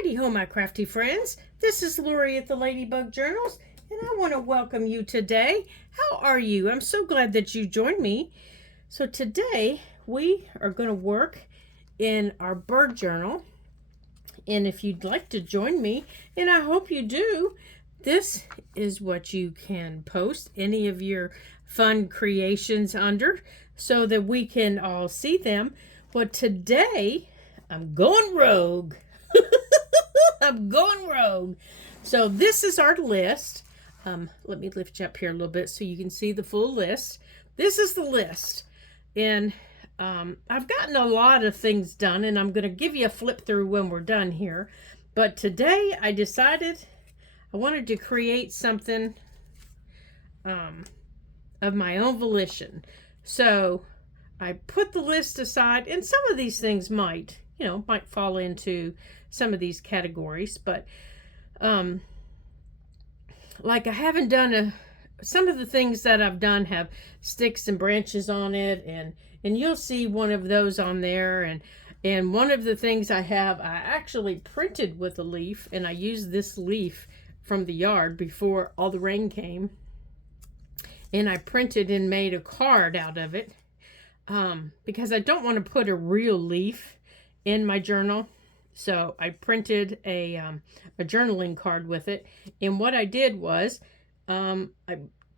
Heidi ho, my crafty friends. This is Lori at the Ladybug Journals, and I want to welcome you today. How are you? I'm so glad that you joined me. So today we are going to work in our bird journal, and if you'd like to join me, and I hope you do, this is what you can post any of your fun creations under so that we can all see them. But today I'm going rogue. I'm going rogue. So this is our list. Let me lift you up here a little bit so you can see the full list. This is the list. And I've gotten a lot of things done, and I'm going to give you a flip through when we're done here. But today I decided I wanted to create something of my own volition. So I put the list aside, and some of these things might fall into some of these categories, but like I haven't done some of the things that I've done have sticks and branches on it, and you'll see one of those on there, and one of the things I actually printed with a leaf, and I used this leaf from the yard before all the rain came, and I printed and made a card out of it because I don't want to put a real leaf in my journal. So I printed a journaling card with it, and what I did was I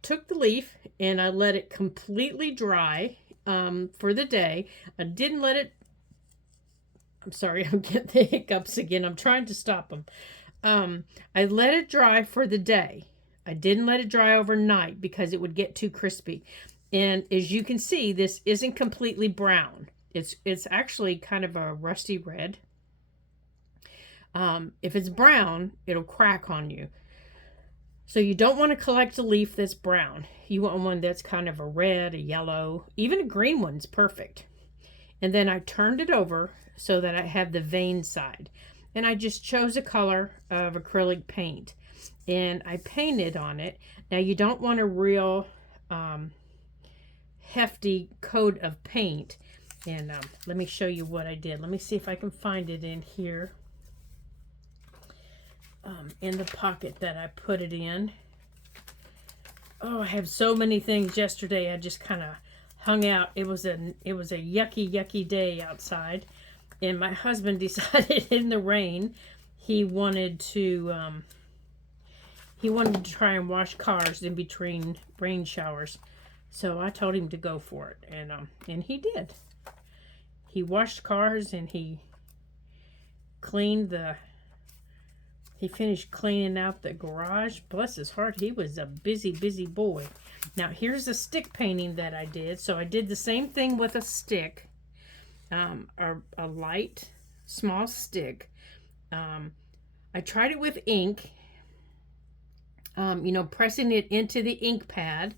took the leaf and I let it completely dry for the day. I didn't let it, I'm sorry, I'm getting the hiccups again. I'm trying to stop them. I let it dry for the day. I didn't let it dry overnight because it would get too crispy. And as you can see, this isn't completely brown. It's actually kind of a rusty red. If it's brown, it'll crack on you. So you don't want to collect a leaf that's brown. You want one that's kind of a red, a yellow, even a green one's perfect. And then I turned it over so that I have the vein side. And I just chose a color of acrylic paint. And I painted on it. Now you don't want a real hefty coat of paint. And let me show you what I did. Let me see if I can find it in here. In the pocket that I put it in. Oh, I have so many things yesterday. I just kind of hung out. It was a yucky day outside, and my husband decided in the rain he wanted to try and wash cars in between rain showers. So I told him to go for it, and he did. He washed cars and he finished cleaning out the garage. Bless his heart, he was a busy boy. Now here's a stick painting that I did. So I did the same thing with a stick, a light, small stick. I tried it with ink, pressing it into the ink pad.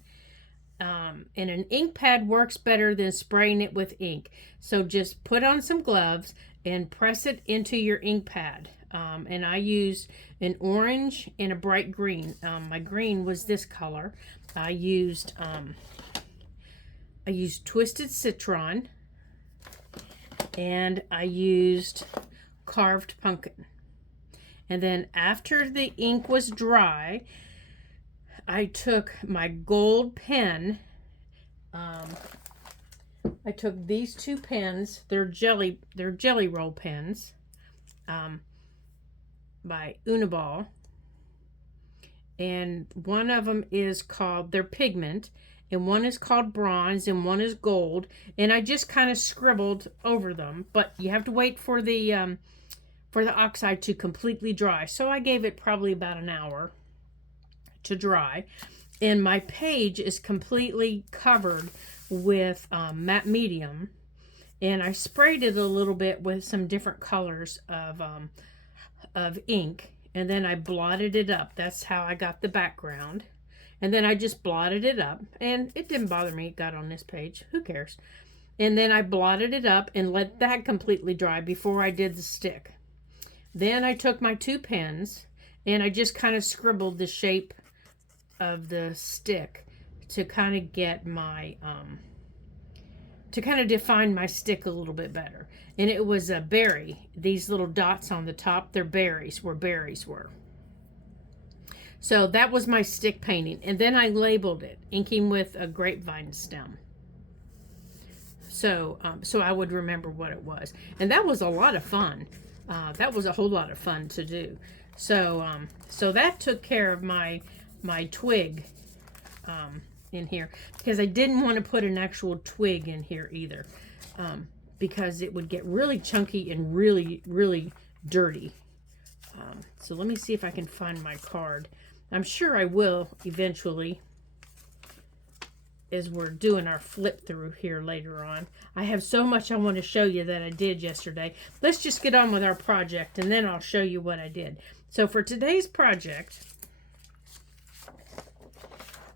And an ink pad works better than spraying it with ink. So just put on some gloves and press it into your ink pad. And I used an orange and a bright green. My green was this color. I used twisted citron, and I used carved pumpkin. And then after the ink was dry, I took my gold pen. I took these two pens. They're jelly roll pens. By Uniball, and one of them is called, they're pigment, and one is called bronze, and one is gold, and I just kind of scribbled over them, but you have to wait for the oxide to completely dry. So I gave it probably about an hour to dry, and my page is completely covered with matte medium, and I sprayed it a little bit with some different colors of ink, and then I blotted it up. That's how I got the background. And then I just blotted it up, and it didn't bother me. It got on this page. Who cares? And then I blotted it up and let that completely dry before I did the stick. Then I took my two pens and I just kind of scribbled the shape of the stick to kind of get my kind of define my stick a little bit better. And it was a berry. These little dots on the top, they're berries, where berries were. So that was my stick painting. And then I labeled it, inking with a grapevine stem. So, so I would remember what it was. And that was a lot of fun. That was a whole lot of fun to do. So, so that took care of my twig in here, because I didn't want to put an actual twig in here either, because it would get really chunky and really, really dirty. So let me see if I can find my card. I'm sure I will eventually, as we're doing our flip through here later on. I have so much I want to show you that I did yesterday. Let's just get on with our project, and then I'll show you what I did. So for today's project,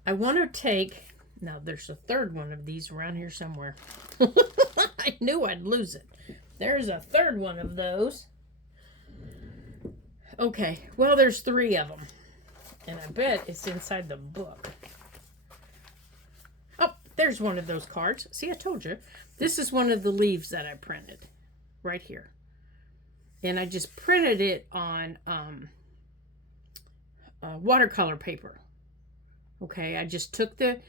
I want to take, now there's a third one of these around here somewhere. I knew I'd lose it. There's a third one of those. Okay, well, there's 3 of them. And I bet it's inside the book. Oh, there's one of those cards. See, I told you. This is one of the leaves that I printed right here. And I just printed it on watercolor paper. Okay, I just took the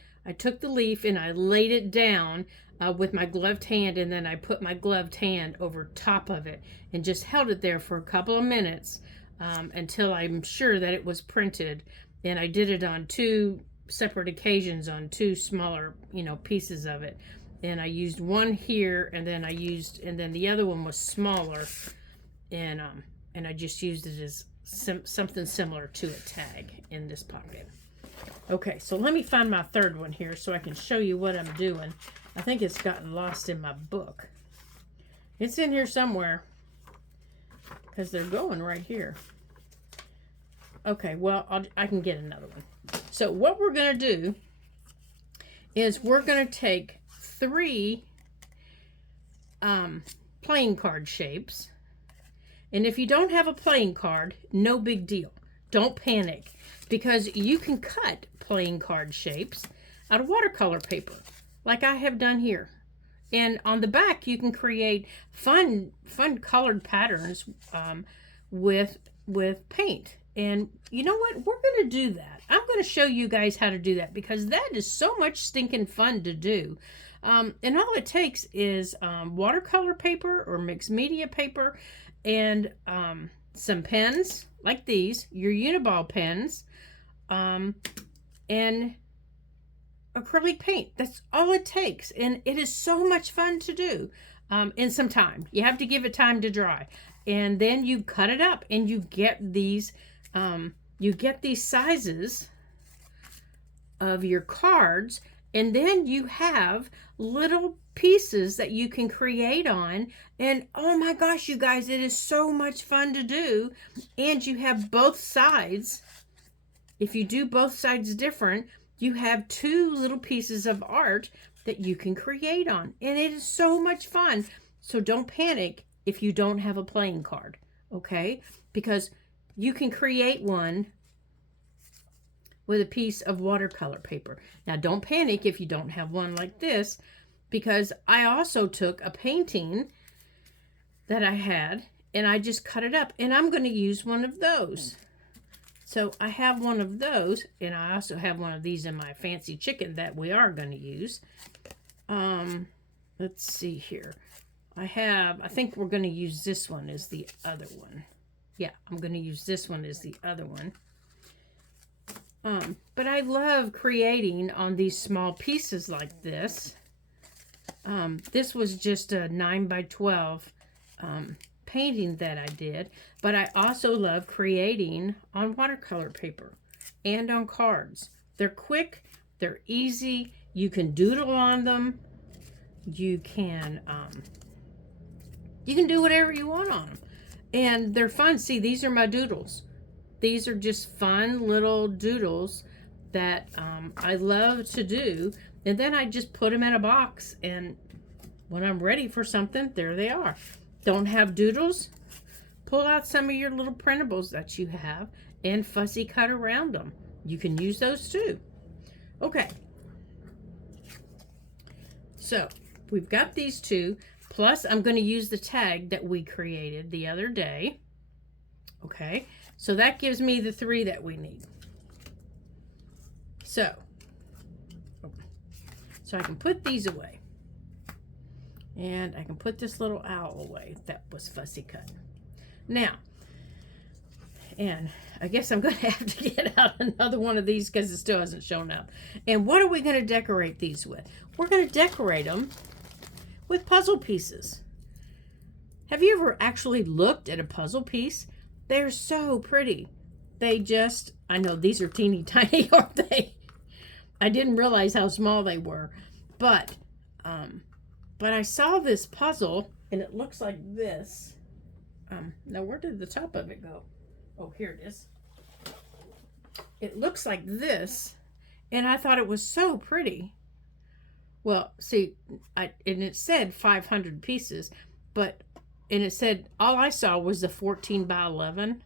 leaf and I laid it down with my gloved hand, and then I put my gloved hand over top of it and just held it there for a couple of minutes until I'm sure that it was printed. And I did it on 2 separate occasions on 2 smaller, pieces of it. And I used one here, and then then the other one was smaller, and I just used it as something similar to a tag in this pocket. Okay, so let me find my third one here so I can show you what I'm doing. I think it's gotten lost in my book. It's in here somewhere, because they're going right here. Okay, well, I can get another one. So what we're going to do is we're going to take 3 playing card shapes. And if you don't have a playing card, no big deal. Don't panic, because you can cut playing card shapes out of watercolor paper, like I have done here. And on the back, you can create fun colored patterns with paint. And you know what? We're going to do that. I'm going to show you guys how to do that, because that is so much stinking fun to do. And all it takes is watercolor paper or mixed media paper, and some pens like these, your Uniball pens, and acrylic paint. That's all it takes. And it is so much fun to do in some time. You have to give it time to dry. And then you cut it up, and you get these sizes of your cards, and then you have little pieces that you can create on. And oh my gosh, you guys, it is so much fun to do. And you have both sides. If you do both sides different, you have 2 little pieces of art that you can create on, and it is so much fun. So don't panic if you don't have a playing card, okay? Because you can create one with a piece of watercolor paper. Now, don't panic if you don't have one like this, because I also took a painting that I had, and I just cut it up, and I'm going to use one of those. So I have one of those, and I also have one of these in my fancy chicken that we are going to use. Let's see here. I think we're going to use this one as the other one. Yeah, I'm going to use this one as the other one. But I love creating on these small pieces like this. This was just a 9x12 painting that I did, but I also love creating on watercolor paper and on cards. They're quick, they're easy, you can doodle on them, you can do whatever you want on them, and they're fun. See, these are my doodles. These are just fun little doodles that I love to do, and then I just put them in a box, and when I'm ready for something, there they are. Don't have doodles? Pull out some of your little printables that you have and fussy cut around them. You can use those too. Okay. So, we've got these two, plus I'm going to use the tag that we created the other day. Okay, so that gives me the 3 that we need. So I can put these away. And I can put this little owl away that was fussy cut. Now, and I guess I'm going to have to get out another one of these because it still hasn't shown up. And what are we going to decorate these with? We're going to decorate them with puzzle pieces. Have you ever actually looked at a puzzle piece? They're so pretty. They just, I know these are teeny tiny, aren't they? I didn't realize how small they were. But I saw this puzzle and it looks like this. Now where did the top of it go? Oh, here it is. It looks like this, and I thought it was so pretty. Well, see, and it said 500 pieces, and it said, all I saw was the 14 by 11.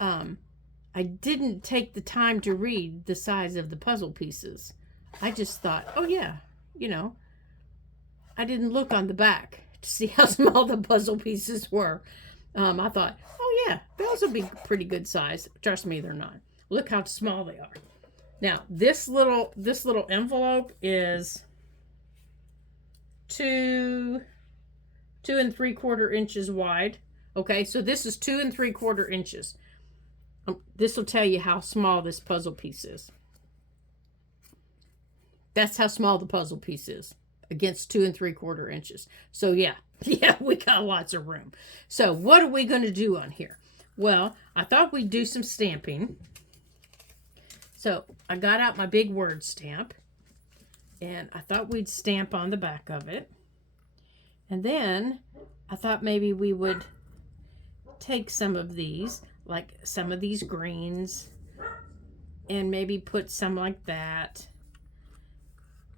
I didn't take the time to read the size of the puzzle pieces. I just thought, oh yeah, you know, I didn't look on the back to see how small the puzzle pieces were. I thought, oh yeah, those will be pretty good size. Trust me, they're not. Look how small they are. Now, this little envelope is 2 3/4 inches wide. Okay, so this is 2 3/4 inches. This will tell you how small this puzzle piece is. That's how small the puzzle piece is against 2 3/4 inches. So yeah, we got lots of room. So what are we going to do on here? Well, I thought we'd do some stamping. So I got out my big word stamp, and I thought we'd stamp on the back of it. And then I thought maybe we would take some of these, like some of these greens, and maybe put some like that.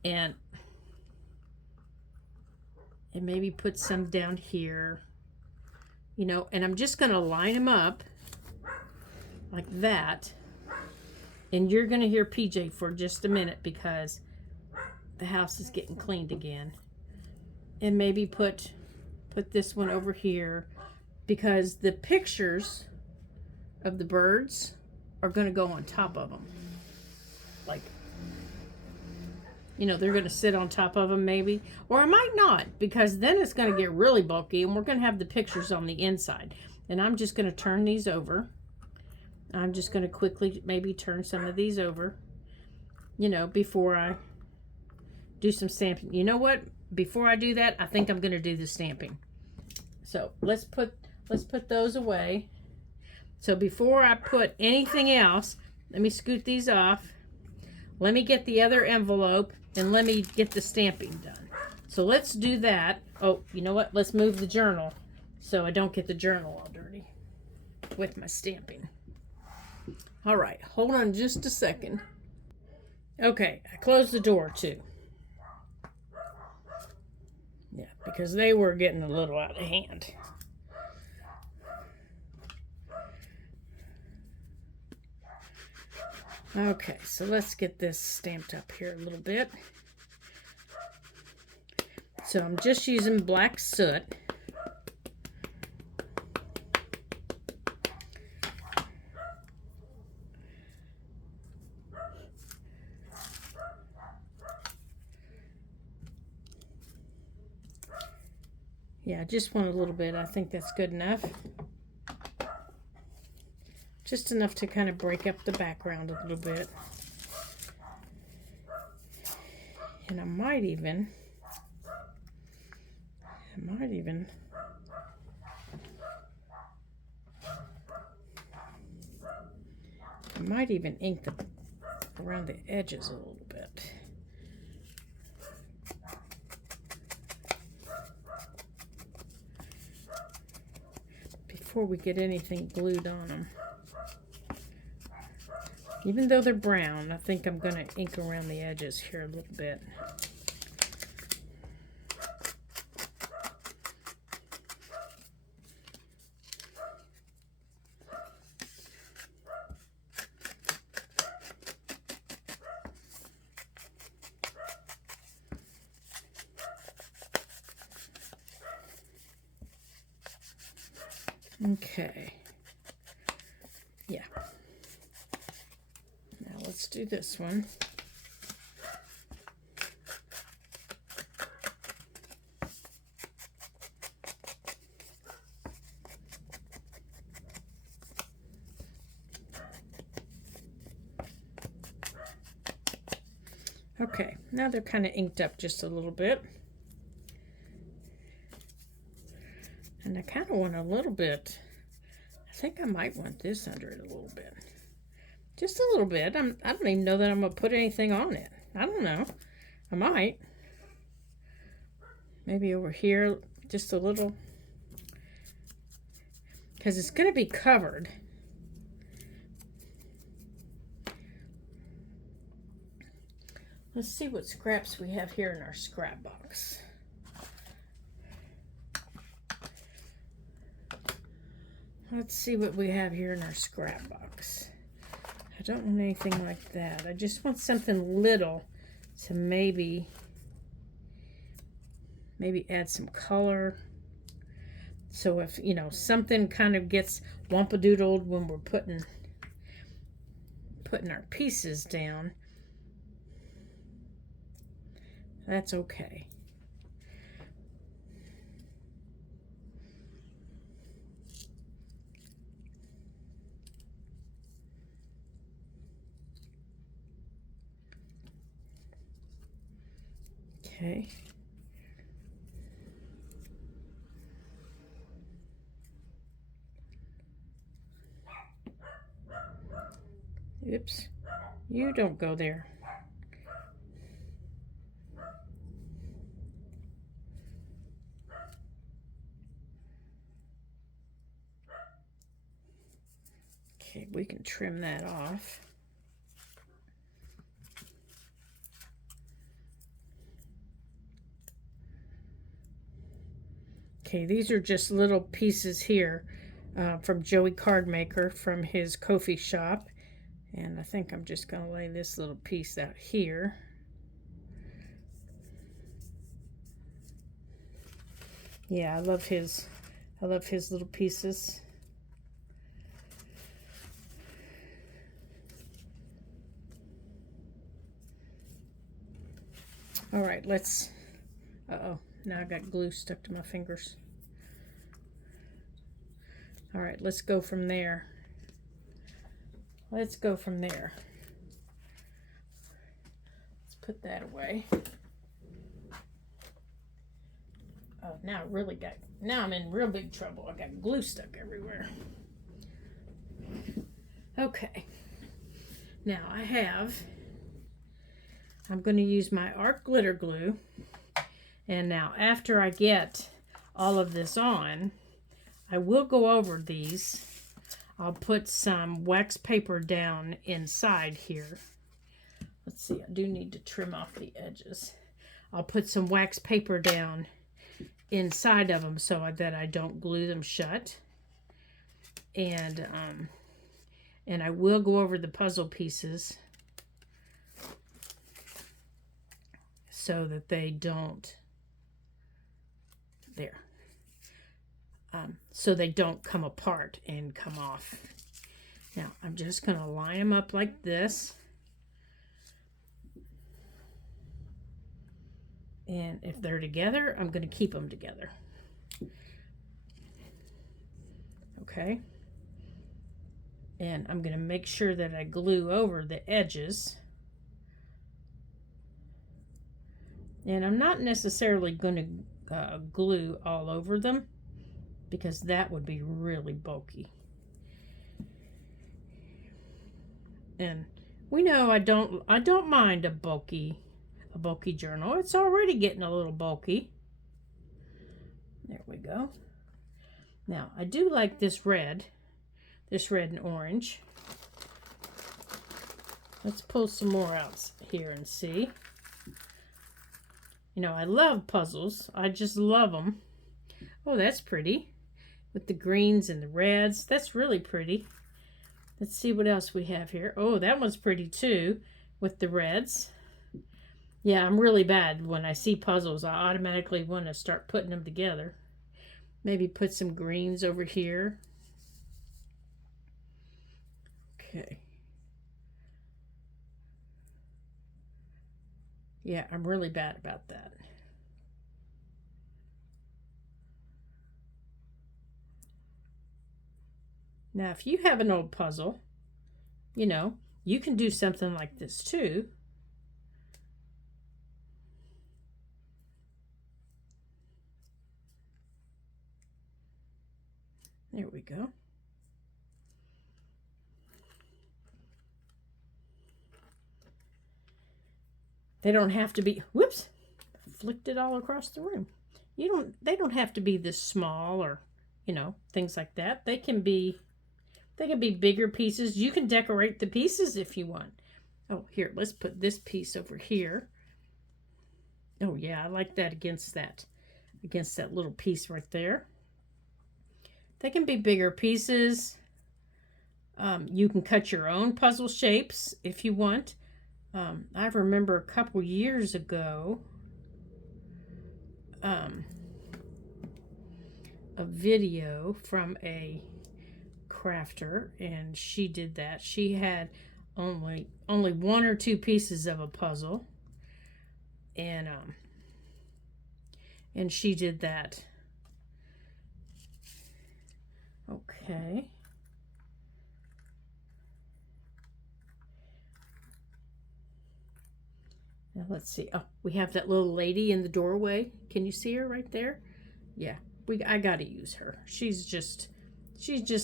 And maybe put some down here, you know, and I'm just going to line them up like that. And you're going to hear PJ for just a minute because the house is getting cleaned again. And maybe put this one over here because the pictures of the birds are going to go on top of them. Like, you know, they're going to sit on top of them maybe. Or I might not, because then it's going to get really bulky and we're going to have the pictures on the inside. And I'm just going to turn these over. I'm just going to quickly maybe turn some of these over, you know, before I do some stamping. You know what? Before I do that, I think I'm going to do the stamping. So let's put those away. So before I put anything else, let me scoot these off. Let me get the other envelope and let me get the stamping done. So let's do that. Oh, you know what? Let's move the journal so I don't get the journal all dirty with my stamping. All right, hold on just a second. Okay, I closed the door too. Yeah, because they were getting a little out of hand. Okay, so let's get this stamped up here a little bit. So I'm just using black soot. Yeah, I just want a little bit. I think that's good enough. Just enough to kind of break up the background a little bit. And I might even ink around the edges a little bit. Before we get anything glued on them. Even though they're brown, I think I'm going to ink around the edges here a little bit. Okay. Yeah. Now let's do this one. Okay, now they're kind of inked up just a little bit. And I kind of want a little bit, I think I might want this under it a little bit. Just a little bit. I don't even know that I'm going to put anything on it. I don't know. I might. Maybe over here, just a little. Because it's going to be covered. Let's see what scraps we have here in our scrap box. Let's see what we have here in our scrap box. I don't want anything like that. I just want something little to maybe add some color. So if, you know, something kind of gets wumpa-doodled when we're putting our pieces down, that's okay. Okay. Oops. You don't go there. Okay, we can trim that off. Okay, these are just little pieces here from Joey Cardmaker from his Ko-fi shop. And I think I'm just going to lay this little piece out here. Yeah, I love his little pieces. All right, let's, uh-oh, now I got glue stuck to my fingers. All right, let's go from there. Let's go from there. Let's put that away. Oh, now I'm in real big trouble. I got glue stuck everywhere. Okay. Now I'm going to use my art glitter glue. And now after I get all of this on, I will go over these. I'll put some wax paper down inside here. Let's see, I do need to trim off the edges. I'll put some wax paper down inside of them so that I don't glue them shut. And I will go over the puzzle pieces so that they don't, there. So they don't come apart and come off. Now, I'm just going to line them up like this. And if they're together, I'm going to keep them together. Okay. And I'm going to make sure that I glue over the edges. And I'm not necessarily going to glue all over them, because that would be really bulky. And we know I don't mind a bulky journal. It's already getting a little bulky. There we go. Now, I do like this red and orange. Let's pull some more out here and see. You know, I love puzzles. I just love them. Oh, that's pretty. With the greens and the reds. That's really pretty. Let's see what else we have here. Oh, that one's pretty too, with the reds. Yeah, I'm really bad. When I see puzzles, I automatically want to start putting them together. Maybe put some greens over here. Okay. Yeah, I'm really bad about that. Now, if you have an old puzzle, you know, you can do something like this too. There we go. They don't have to be, whoops, flicked it all across the room. They don't have to be this small or, you know, things like that. They can be bigger pieces. You can decorate the pieces if you want. Oh, here, let's put this piece over here. Oh yeah, I like that against that little piece right there. They can be bigger pieces. You can cut your own puzzle shapes if you want. I remember a couple years ago, a video from a crafter, and she did that. She had only one or two pieces of a puzzle, and she did that. Okay. Now let's see. Oh, we have that little lady in the doorway. Can you see her right there? Yeah, I gotta use her. She's just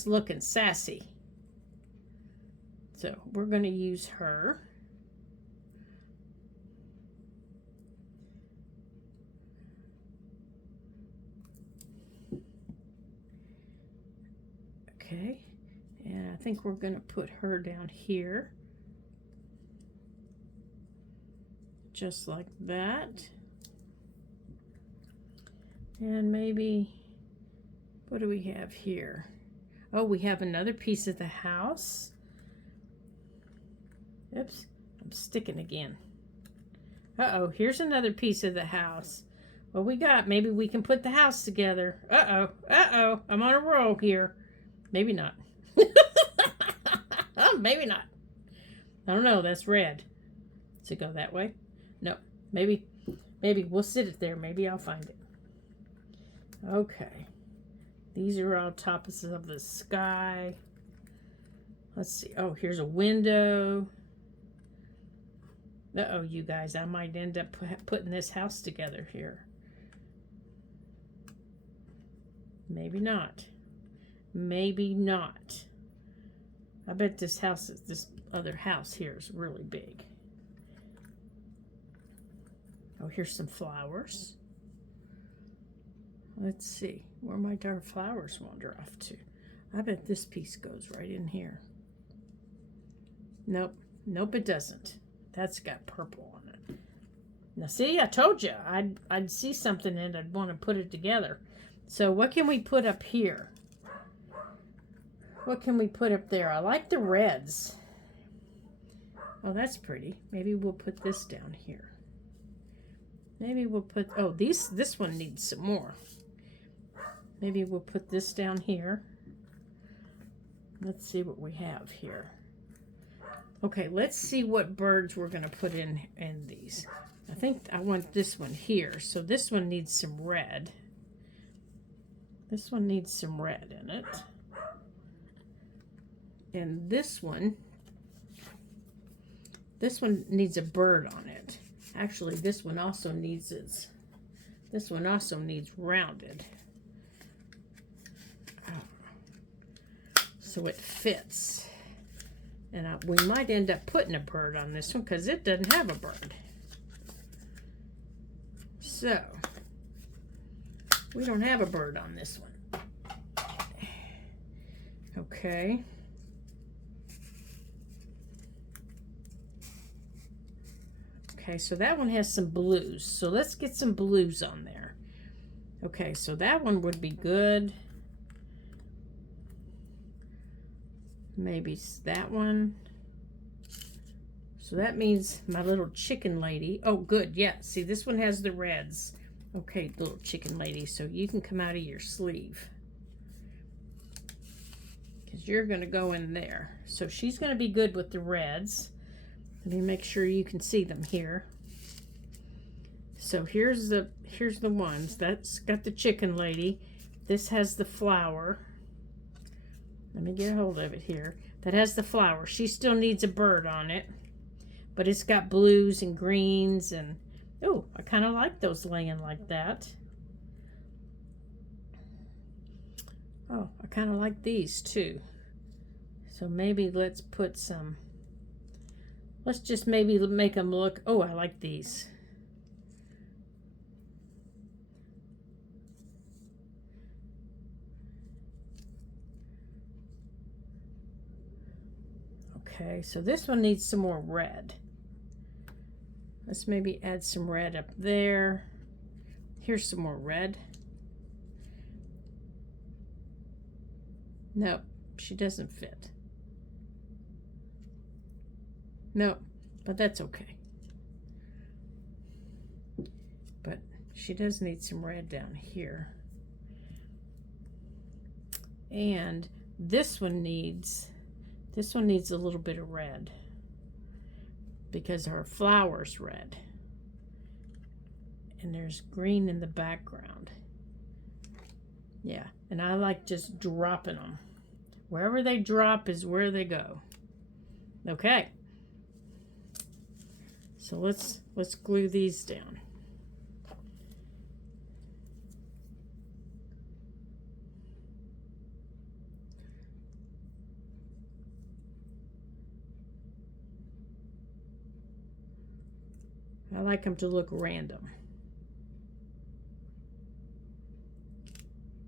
looking sassy. So we're gonna use her. Okay, and I think we're gonna put her down here. Just like that. And maybe, what do we have here? Oh, we have another piece of the house. Oops, I'm sticking again. Uh-oh, here's another piece of the house. What we got? Maybe we can put the house together. Uh-oh, I'm on a roll here. Maybe not. Oh, maybe not. I don't know, that's red. Does it go that way? No, maybe we'll sit it there. Maybe I'll find it. Okay. These are all tops of the sky. Let's see. Oh, here's a window. Uh-oh, you guys. I might end up putting this house together here. Maybe not. Maybe not. I bet this other house here is really big. Oh, here's some flowers. Let's see. Where might our flowers wander off to? I bet this piece goes right in here. Nope. Nope, it doesn't. That's got purple on it. Now, see, I told you. I'd see something and I'd want to put it together. So what can we put up here? What can we put up there? I like the reds. Oh, that's pretty. Maybe we'll put this down here. Maybe we'll put, oh, this one needs some more. Maybe we'll put this down here. Let's see what we have here. Okay, let's see what birds we're going to put in these. I think I want this one here. So this one needs some red. This one needs some red in it. And this one needs a bird on it. Actually, this one also needs rounded. So it fits. And we might end up putting a bird on this one because it doesn't have a bird. So, we don't have a bird on this one. Okay. Okay, so that one has some blues. So let's get some blues on there. Okay, so that one would be good. Maybe that one. So that means my little chicken lady. Oh, good. Yeah, see, this one has the reds. Okay, little chicken lady, so you can come out of your sleeve. because you're going to go in there. So she's going to be good with the reds. Let me make sure you can see them here. So here's the ones. That's got the chicken lady. This has the flower. Let me get a hold of it here. That has the flower. She still needs a bird on it. But it's got blues and greens and... Oh, I kind of like those laying like that. Oh, I kind of like these too. So maybe let's put some... Let's just maybe make them look... Oh, I like these. Okay, so this one needs some more red. Let's maybe add some red up there. Here's some more red. Nope, she doesn't fit. Nope, but that's okay. But she does need some red down here. And this one needs a little bit of red because her flower's red. And there's green in the background. Yeah, and I like just dropping them. Wherever they drop is where they go. Okay. So let's glue these down. I like them to look random.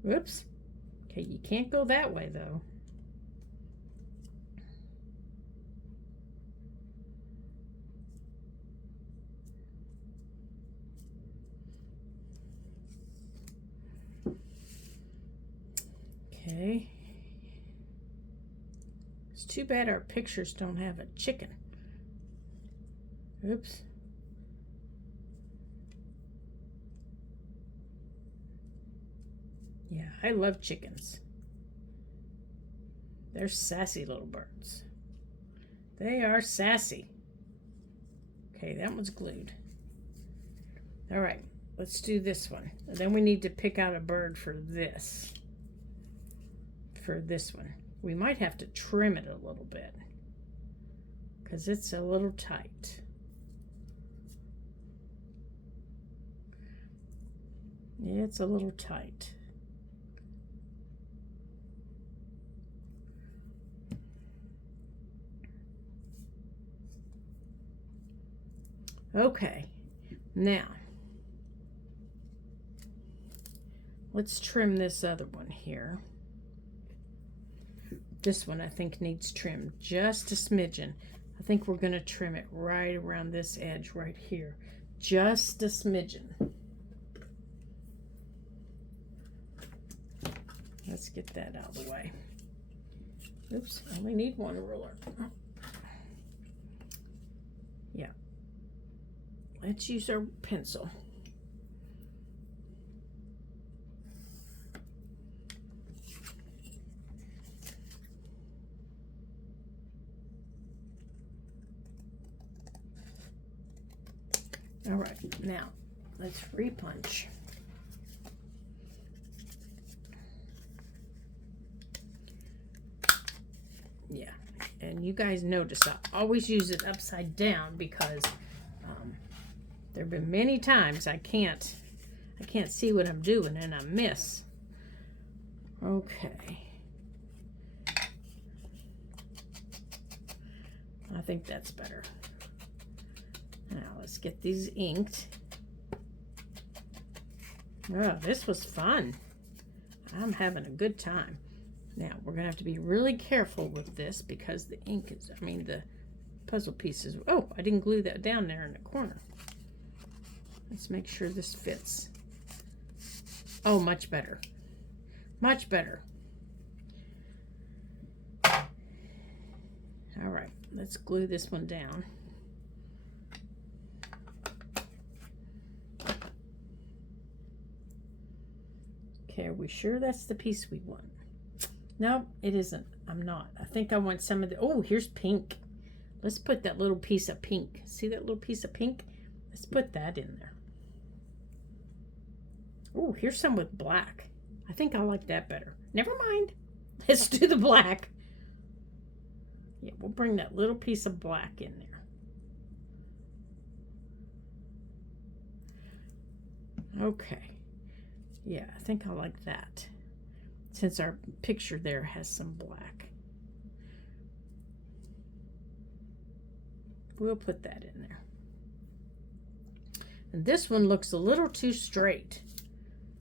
Whoops. Okay, you can't go that way though. Okay. It's too bad our pictures don't have a chicken. Oops. Yeah, I love chickens. They're sassy little birds. They are sassy. Okay, that one's glued. All right, let's do this one. And then we need to pick out a bird for this. For this one. We might have to trim it a little bit because it's a little tight. Yeah, it's a little tight. Okay, now let's trim this other one here. This one I think needs trimmed just a smidgen. I think we're going to trim it right around this edge right here. Just a smidgen. Let's get that out of the way. Oops, I only need one ruler. Yeah. Let's use our pencil. All right, now let's repunch. Yeah, and you guys notice I always use it upside down because there have been many times I can't see what I'm doing and I miss. Okay. I think that's better. Now let's get these inked. Oh, this was fun. I'm having a good time. Now we're gonna have to be really careful with this because the ink is, the puzzle pieces. Oh, I didn't glue that down there in the corner. Let's make sure this fits. Oh, much better. Much better. All right, let's glue this one down. Okay, are we sure that's the piece we want? No, it isn't. I'm not. I think I want some of the, oh, here's pink. Let's put that little piece of pink. See that little piece of pink? Let's put that in there. Oh, here's some with black. I think I like that better. Never mind. Let's do the black. Yeah, we'll bring that little piece of black in there. Okay. Yeah, I think I like that. Since our picture there has some black. We'll put that in there. And this one looks a little too straight.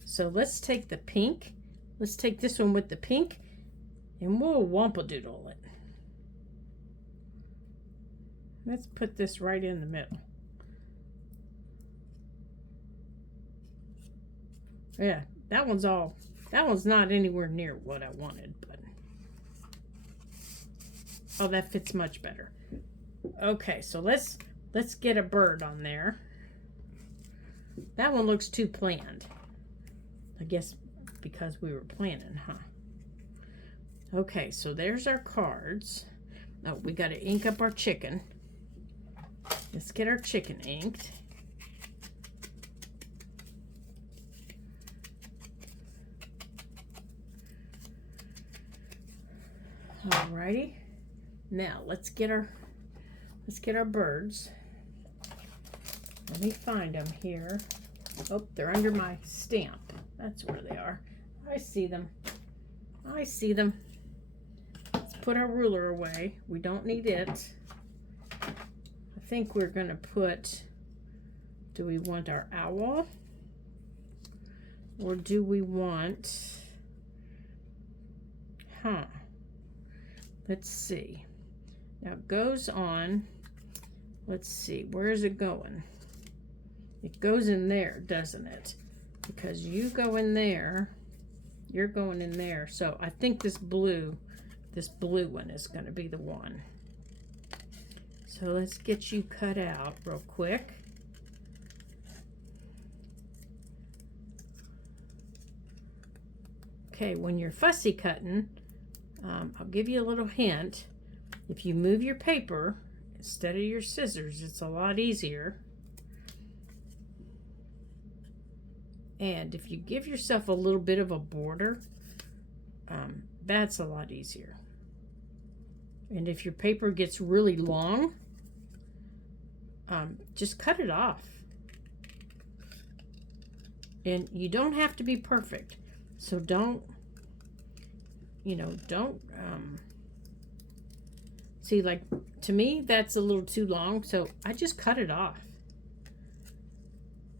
So let's take the pink. Let's take this one with the pink and we'll wampa-doodle it. Let's put this right in the middle. Yeah, that one's not anywhere near what I wanted, but oh, that fits much better. Okay, so let's get a bird on there. That one looks too planned. I guess because we were planning, huh? Okay, so there's our cards. Oh, we got to ink up our chicken. Let's get our chicken inked. Alrighty. Now let's get our birds. Let me find them here. Oh, they're under my stamp. That's where they are. I see them. I see them. Let's put our ruler away. We don't need it. I think we're going to put, do we want our owl? Or do we want, let's see. Now it goes on, let's see, where is it going? It goes in there, doesn't it? Because you go in there, you're going in there. So I think this blue one is going to be the one. So let's get you cut out real quick. Okay, when you're fussy cutting, I'll give you a little hint. If you move your paper instead of your scissors, it's a lot easier. And if you give yourself a little bit of a border, that's a lot easier. And if your paper gets really long, just cut it off. And you don't have to be perfect. So don't see, like, to me, that's a little too long. So I just cut it off.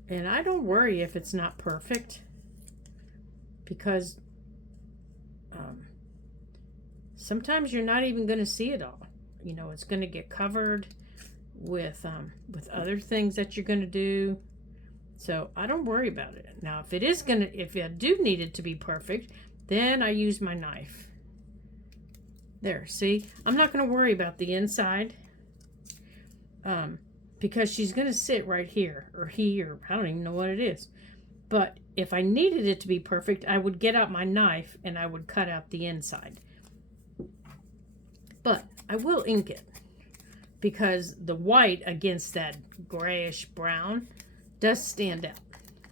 And I don't worry if it's not perfect, because sometimes you're not even going to see it all. You know, it's going to get covered with other things that you're going to do. So I don't worry about it. Now, if I do need it to be perfect, then I use my knife. There, see? I'm not going to worry about the inside. Because she's going to sit right here, or here, I don't even know what it is. But if I needed it to be perfect, I would get out my knife and I would cut out the inside. But I will ink it, because the white against that grayish brown does stand out.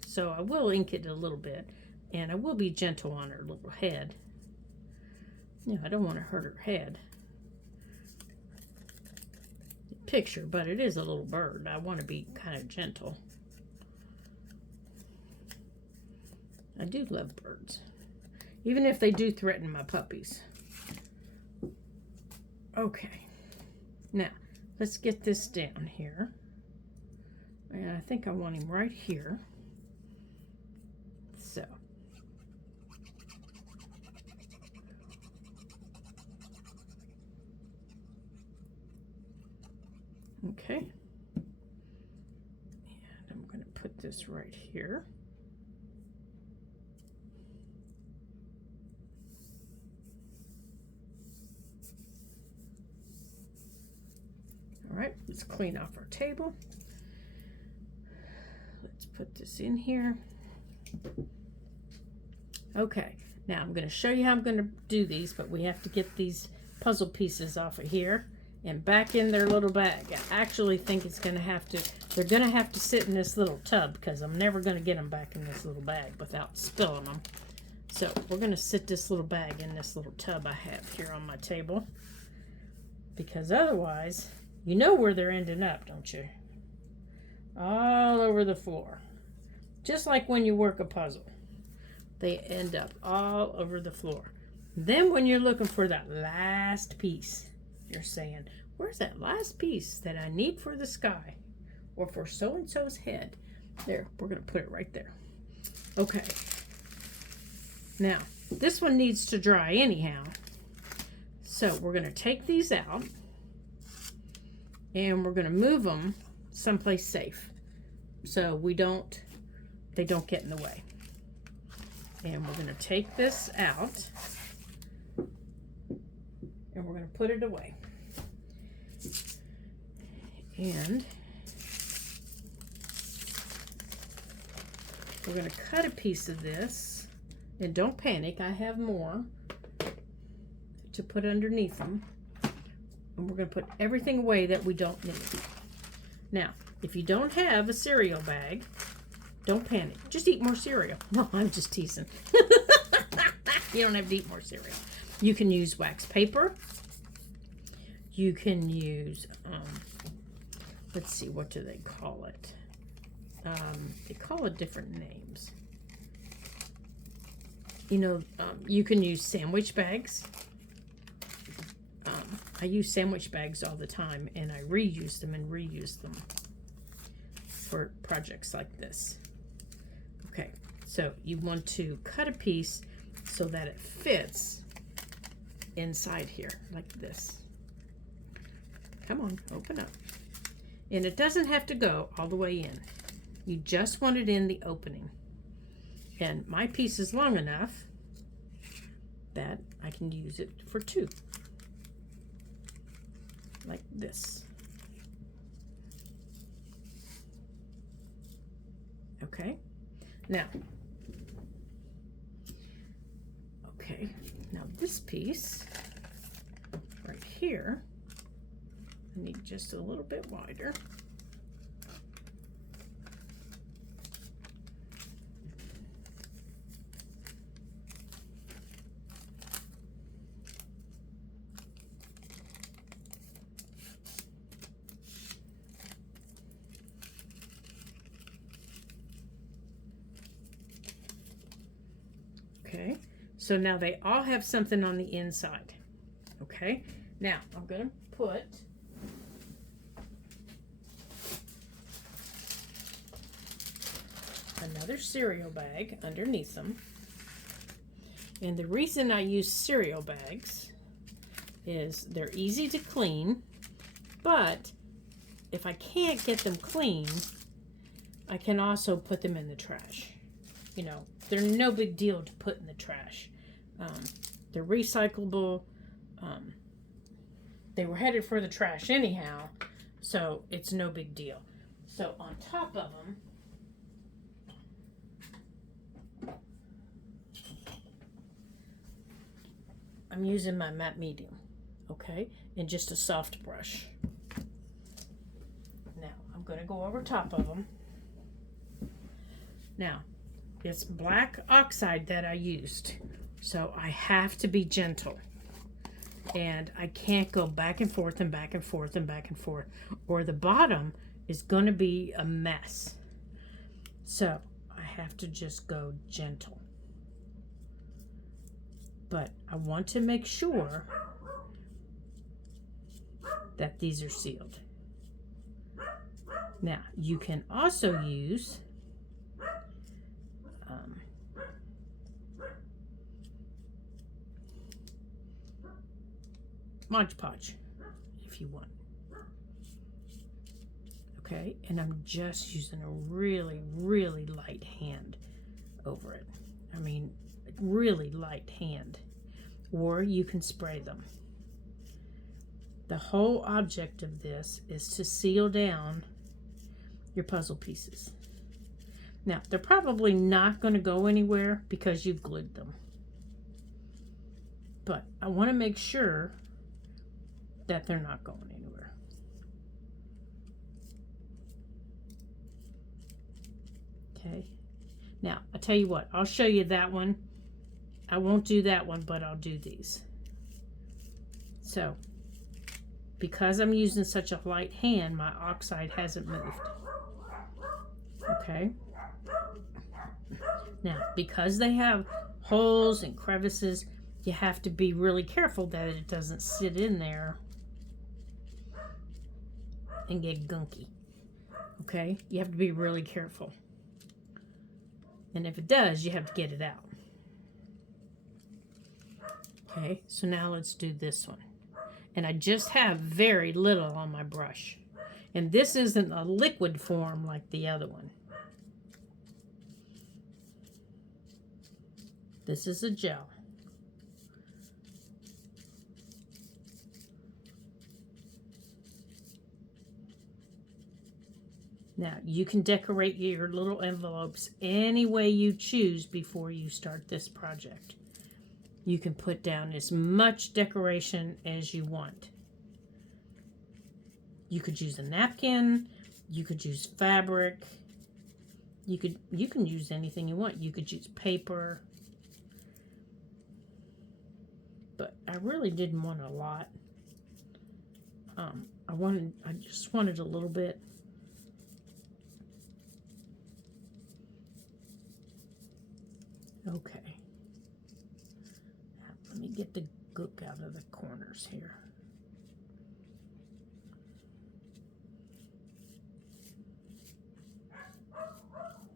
So I will ink it a little bit, and I will be gentle on her little head. I don't want to hurt her head. Picture, but it is a little bird. I want to be kind of gentle. I do love birds, even if they do threaten my puppies. Okay, now let's get this down here, and I think I want him right here. So okay, and I'm going to put this right here. All right, let's clean off our table. Let's put this in here. Okay, Now I'm going to show you how I'm going to do these, but we have to get these puzzle pieces off of here and back in their little bag. I actually think it's going to have to, they're going to have to sit in this little tub because I'm never going to get them back in this little bag without spilling them. So we're going to sit this little bag in this little tub I have here on my table, because otherwise, you know where they're ending up, don't you? All over the floor. Just like when you work a puzzle. They end up all over the floor. Then when you're looking for that last piece, you're saying, where's that last piece that I need for the sky? Or for so-and-so's head? There, we're going to put it right there. Okay. Now, this one needs to dry anyhow. So we're going to take these out. And we're going to move them someplace safe. So they don't get in the way. And we're going to take this out. And we're going to put it away. And we're going to cut a piece of this. And don't panic, I have more to put underneath them. And we're going to put everything away that we don't need. Now, if you don't have a cereal bag, don't panic. Just eat more cereal. No, I'm just teasing. You don't have to eat more cereal. You can use wax paper. You can use, let's see, what do they call it? They call it different names. You know, you can use sandwich bags. I use sandwich bags all the time, and I reuse them and reuse them for projects like this. Okay, so you want to cut a piece so that it fits inside here, like this. Come on, open up. And it doesn't have to go all the way in. You just want it in the opening. And my piece is long enough that I can use it for two. Like this. Okay. Now this piece right here, I need just a little bit wider. Okay, so now they all have something on the inside. Okay, now I'm going to put another cereal bag underneath them. And the reason I use cereal bags is they're easy to clean, but if I can't get them clean, I can also put them in the trash. You know, they're no big deal to put in the trash. They're recyclable. They were headed for the trash anyhow, so it's no big deal. So on top of them, I'm using my matte medium, okay, and just a soft brush. Now I'm going to go over top of them. Now, it's black oxide that I used, so I have to be gentle. And I can't go back and forth and back and forth and back and forth, or the bottom is going to be a mess. So I have to just go gentle. But I want to make sure that these are sealed. Now, you can also use Mod Podge if you want. Okay, and I'm just using a really, really light hand over it. I mean, really light hand. Or you can spray them. The whole object of this is to seal down your puzzle pieces. Now, they're probably not going to go anywhere because you've glued them. but I want to make sure that they're not going anywhere. Okay. Now, I tell you what, I'll show you that one. I won't do that one, but I'll do these. So, because I'm using such a light hand, my oxide hasn't moved. Okay. Now, because they have holes and crevices, you have to be really careful that it doesn't sit in there and get gunky. Okay? You have to be really careful. And if it does, you have to get it out. Okay, so now let's do this one. And I just have very little on my brush. And this isn't a liquid form like the other one. This is a gel. Now, you can decorate your little envelopes any way you choose before you start this project. You can put down as much decoration as you want. You could use a napkin, you could use fabric, you can use anything you want. You could use paper. But I really didn't want a lot. I just wanted a little bit. Okay. Now, let me get the gook out of the corners here.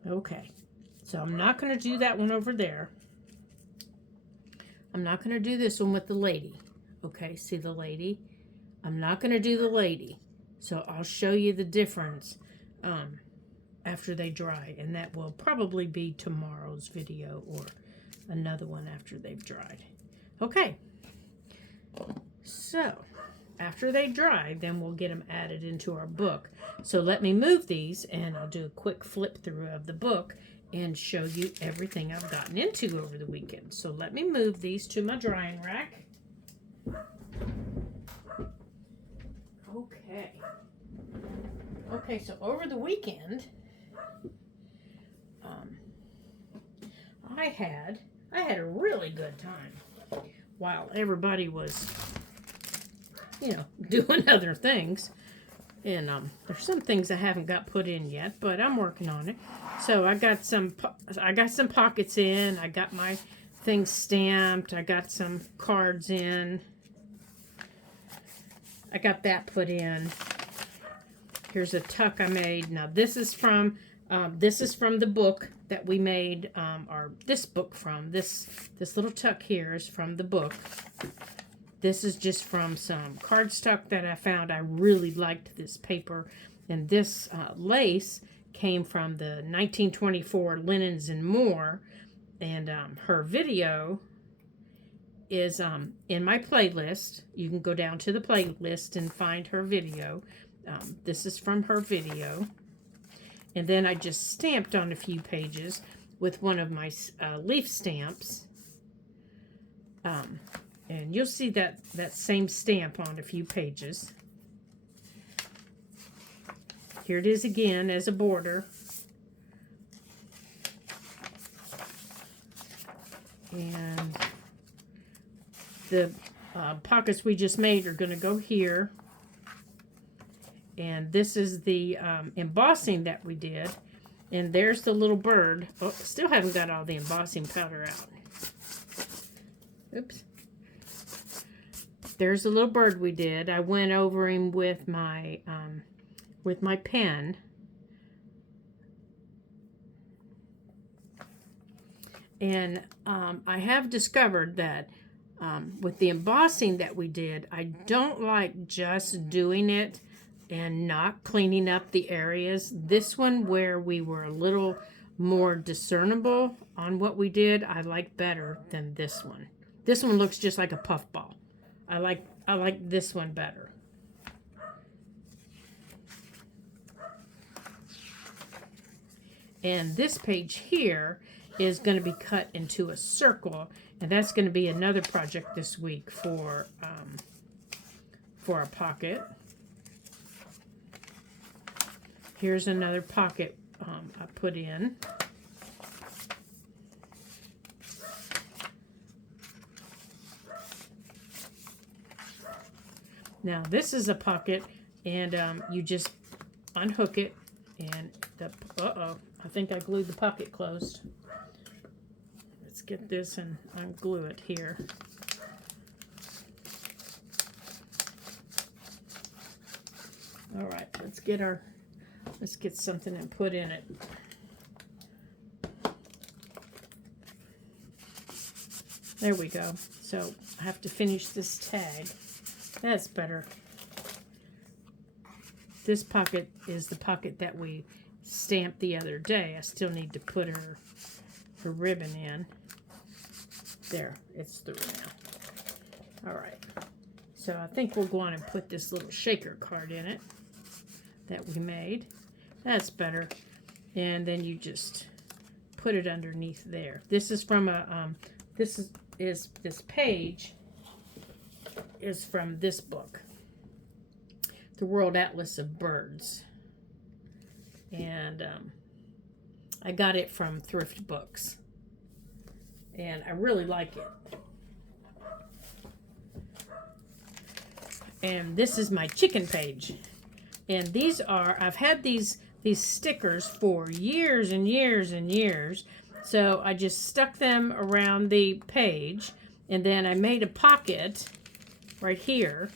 Okay. So I'm not going to do that one over there. I'm not going to do this one with the lady. Okay, see the lady? I'm not going to do the lady. So I'll show you the difference after they dry. And that will probably be tomorrow's video or another one after they've dried. Okay. So after they dry, then we'll get them added into our book. So let me move these and I'll do a quick flip through of the book and show you everything I've gotten into over the weekend. So let me move these to my drying rack. Okay. Okay, so over the weekend, I had a really good time while everybody was, doing other things. And there's some things I haven't got put in yet, but I'm working on it. So I got some pockets in. I got my things stamped. I got some cards in. I got that put in. Here's a tuck I made. Now this is from the book that we made, or this book from. This little tuck here is from the book. This is just from some cardstock that I found. I really liked this paper. And this lace came from the 1924 Linens and More. And her video is in my playlist. You can go down to the playlist and find her video. This is from her video. And then I just stamped on a few pages with one of my leaf stamps. And you'll see that same stamp on a few pages. Here it is again as a border. And the pockets we just made are going to go here. And this is the embossing that we did. And there's the little bird. Oh, still haven't got all the embossing powder out. Oops. There's the little bird we did. I went over him with my pen. And I have discovered that with the embossing that we did, I don't like just doing it and not cleaning up the areas. This one, where we were a little more discernible on what we did, I like better than this one. This one looks just like a puffball. I like this one better. And this page here is going to be cut into a circle, and that's going to be another project this week for a pocket. Here's another pocket I put in. Now this is a pocket, and you just unhook it, and I think I glued the pocket closed. Let's get this and unglue it here. All right, let's get something and put in it. There we go. So I have to finish this tag. That's better. This pocket is the pocket that we stamped the other day. I still need to put her ribbon in. There, it's through now. All right. So I think we'll go on and put this little shaker card in it that we made. That's better. And then you just put it underneath there. This is from a this page is from this book, The World Atlas of Birds, and I got it from Thrift Books, and I really like it. And this is my chicken page, and these are, I've had these stickers for years and years and years, so I just stuck them around the page, and then I made a pocket right here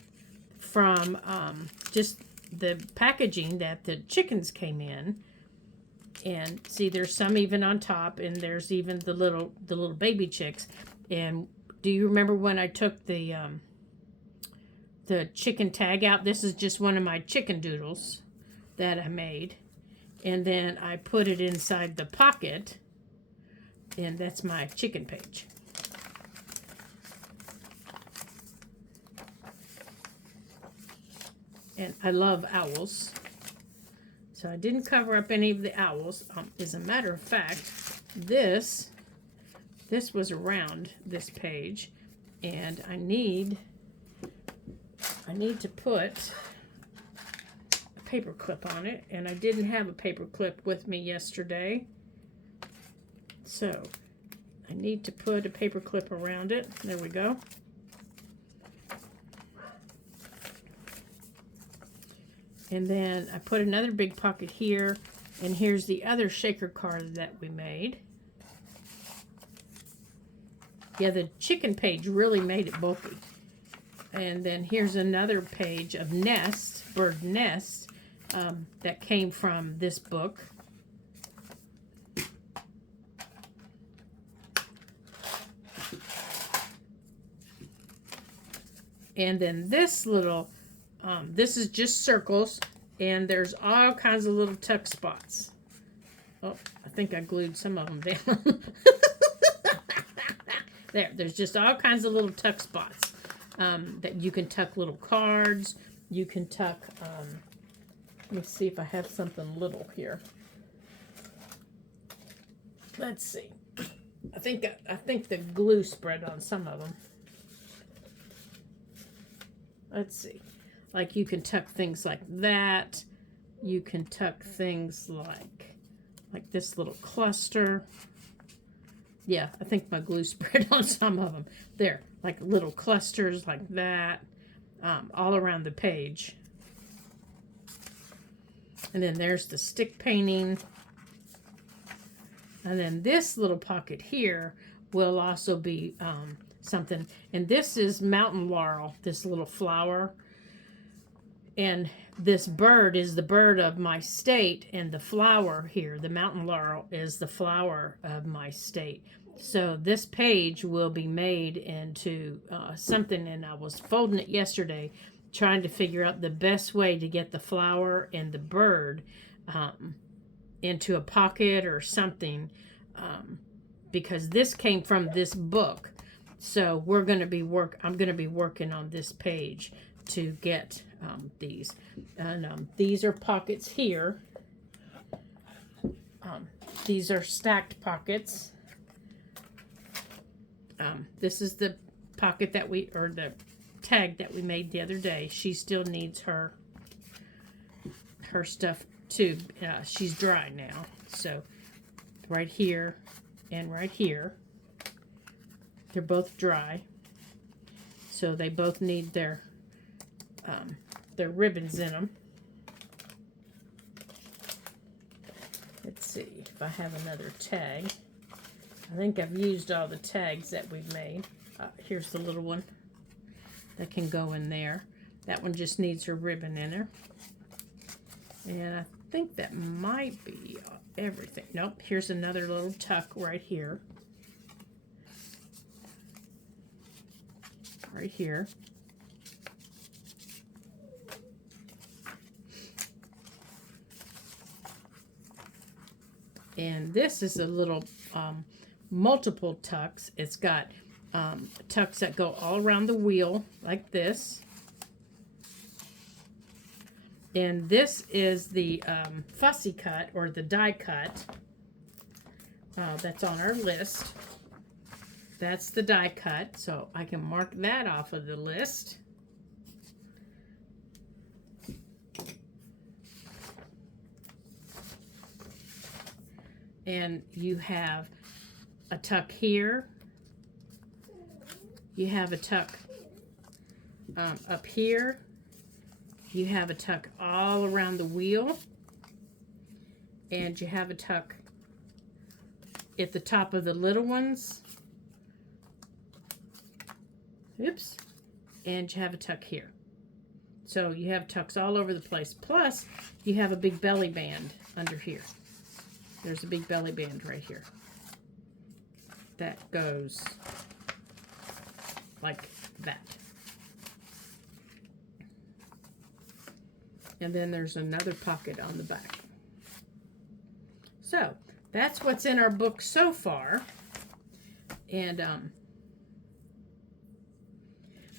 from just the packaging that the chickens came in. And see, there's some even on top, and there's even the little baby chicks. And do you remember when I took the chicken tag out? This is just one of my chicken doodles that I made, and then I put it inside the pocket, and that's my chicken page. And I love owls, so I didn't cover up any of the owls. As a matter of fact, this was around this page, and I need to put a paper clip on it, and I didn't have a paper clip with me yesterday, so I need to put a paper clip around it. There we go. And then I put another big pocket here, and here's the other shaker card that we made. Yeah, the chicken page really made it bulky. And then here's another page of nests, bird nests, that came from this book. And then this little, this is just circles, and there's all kinds of little tuck spots. Oh, I think I glued some of them down. There's just all kinds of little tuck spots that you can tuck little cards. You can tuck, let me see if I have something little here. Let's see. I think the glue spread on some of them. Let's see. Like, you can tuck things like that. You can tuck things like this little cluster. Yeah, I think my glue spread on some of them. There, like little clusters like that, all around the page. And then there's the stick painting. And then this little pocket here will also be something. And this is mountain laurel, this little flower. And this bird is the bird of my state, and the flower here, the mountain laurel, is the flower of my state. So this page will be made into something, and I was folding it yesterday, trying to figure out the best way to get the flower and the bird into a pocket or something, because this came from this book. So I'm going to be working on this page to get these. And these are pockets here. These are stacked pockets. This is the pocket that or the tag that we made the other day. She still needs her stuff too. She's dry now, so right here and right here, they're both dry, so they both need their ribbons in them. Let's see if I have another tag. I think I've used all the tags that we've made. Here's the little one that can go in there. That one just needs her ribbon in her. And I think that might be everything. Nope, here's another little tuck right here. Right here. And this is a little multiple tucks. It's got tucks that go all around the wheel like this. And this is the fussy cut or the die cut that's on our list. That's the die cut, so I can mark that off of the list. And you have a tuck here. You have a tuck up here. You have a tuck all around the wheel. And you have a tuck at the top of the little ones. Oops. And you have a tuck here. So you have tucks all over the place. Plus, you have a big belly band under here. There's a big belly band right here. That goes like that. And then there's another pocket on the back. So, that's what's in our book so far. And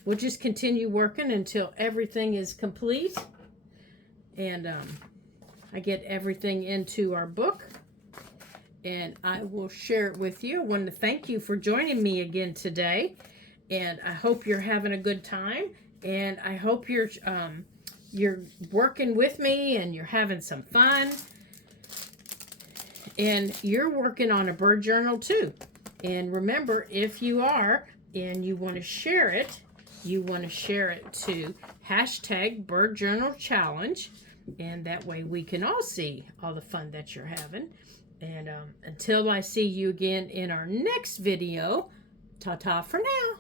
we'll just continue working until everything is complete. And I get everything into our book. And I will share it with you. I want to thank you for joining me again today. And I hope you're having a good time. And I hope you're working with me and you're having some fun. And you're working on a bird journal too. And remember, if you are and you want to share it, you want to share it to #BirdJournalChallenge. And that way we can all see all the fun that you're having. And until I see you again in our next video, ta-ta for now.